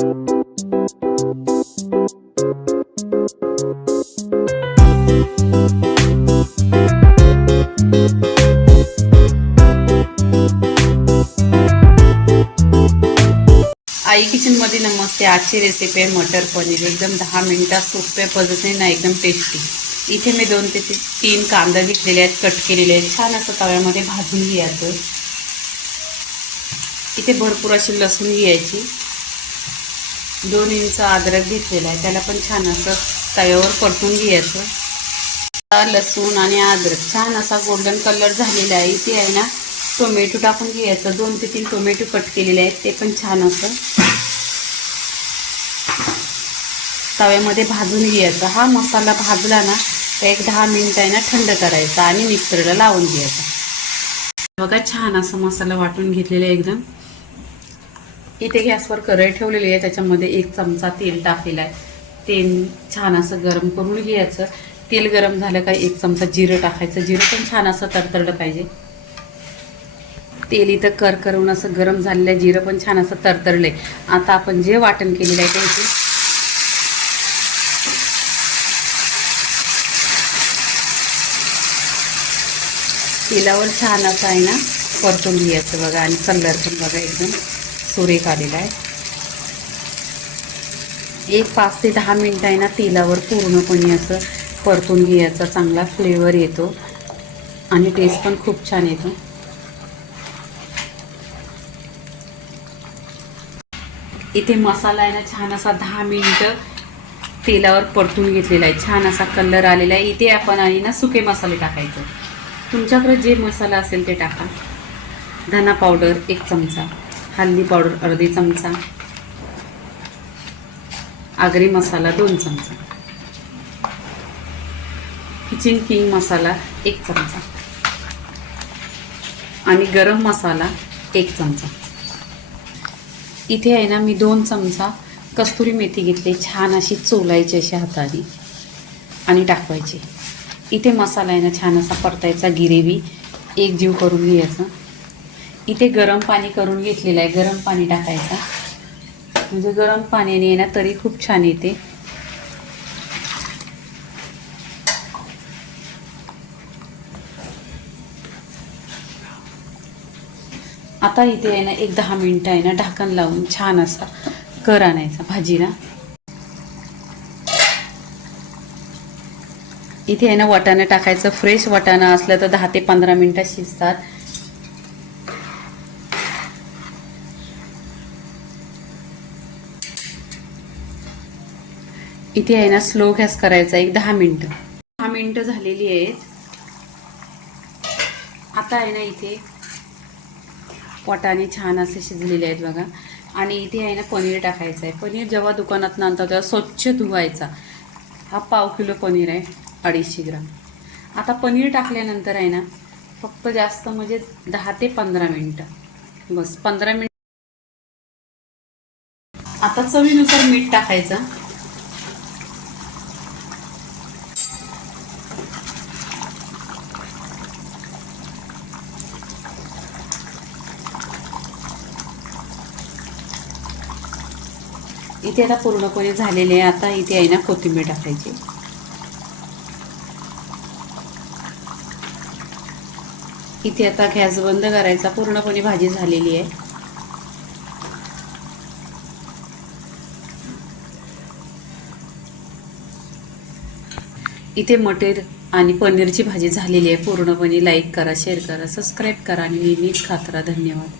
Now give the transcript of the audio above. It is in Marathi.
आई किचनमध्ये नमस्ते. आजची रेसिपी आहे मटर पनीर. एकदम 10 मिनिटात सोप्या पद्धतीने ना एकदम टेस्टी. इथे मी 2 ते 3 कांदा घेतलेले आहेत, कट केलेले आहेत. छान असं तव्यामध्ये भाजून घ्यायचं. इथे भरपूर अशी लसूण घ्यायची. 2 इंच अद्रक घेतलेला आहे, त्याला पण छान असं तव्यावर परतून घ्यायचं. लसूण आणि अद्रक छान असा गोल्डन कलर झालेला आहे. इथे आहे ना टोमॅटो टाकून घ्यायचं. 2 ते 3 टोमॅटो कट केलेले आहेत, ते पण छान असं तव्यामध्ये भाजून घ्यायचा. हा मसाला भाजला ना तर एक 10 मिनिटं आहे ना थंड करायचा आणि मिक्सरला लावून घ्यायचा. बघा छान असा मसाला वाटून घेतलेला आहे एकदम. इथे गॅसवर कढई ठेवलेली आहे, त्याच्यामध्ये 1 चमचा तेल टाकलेला आहे. तेल छान असं गरम करून घ्यायचं. तेल गरम झालं का 1 चमचा जिरं टाकायचं. जिरं पण छान असं तडतडलं पाहिजे. तेल इथं करकरून असं गरम झालेलं आहे. जिरं पण छान असं तडतडलंय. आता आपण जे वाटण केलेलं आहे ते तेलावर छान असं आहे ना परतून घ्यायचं. बघा आणि कलर पण बघा एकदम सुरेख आलेला आहे. एक 5 ते 10 मिनिटं आहे ना तेलावर पूर्णपणे असं परतून घ्यायचा. चांगला फ्लेवर येतो आणि टेस्ट पण खूप छान येतो. इथे मसाला आहे ना छान असा 10 मिनिटं तेलावर परतून घेतलेला आहे. छान असा कलर आलेला आहे. इथे आपण आहे ना सुके मसाले टाकायचे. तुमच्याकडे जे मसाला असेल ते टाका. धना पावडर 1 चमचा, हळदी पावडर अर्धी चमचा, आगरी मसाला 2 चमचा, किचन किंग मसाला 1 चमचा आणि गरम मसाला 1 चमचा. इथे आहे ना मी 2 चमचा कस्तुरी मेथी घेतली. छान अशी चोलायची अशा हाताने आणि टाकवायची. इथे मसाला आहे ना छान असा परतायचा. गिरेवी एक जीव करून घ्यायचा. इथे गरम पाणी करून घेतलेलं आहे. गरम पाणी टाकायचं, म्हणजे गरम पाण्याने आहे ना तरी खूप छान येते. आता इथे आहे ना एक 10 मिनिटं आहे ना ढाकण लावून छान असा कर आणायचा भाजीला. इथे आहे ना वाटाणा टाकायचं. फ्रेश वाटाणा असलं तर 10 ते 15 मिनिटं शिजतात. इथे आहे ना स्लो गॅस करायचा. एक 10 मिनिटं. 10 मिनिटं झालेली आहेत. आता आहे ना इथे वाटाणे छान असे शिजलेले आहेत बघा. आणि इथे आहे ना पनीर टाकायचं आहे. पनीर जेव्हा दुकानात आणतो तेव्हा स्वच्छ धुवायचा. हा पाव किलो पनीर आहे, 250 ग्राम. आता पनीर टाकल्यानंतर आहे ना फक्त जास्त म्हणजे 10 ते 15 मिनिटं बस. 15 मिनिट. आता चवीनुसार मीठ टाकायचं. इथे आता पूर्णपणे झालेले आहे. आता इथे आहे ना कोथिंबीर टाकायची. इथे आता गॅस बंद करायचा. पूर्णपणे भाजी झालेली आहे. इथे मटर आणि पनीरची भाजी झालेली आहे पूर्णपणे. लाईक करा, शेअर करा, सबस्क्राईब करा आणि नेहमीच खात राहा. धन्यवाद.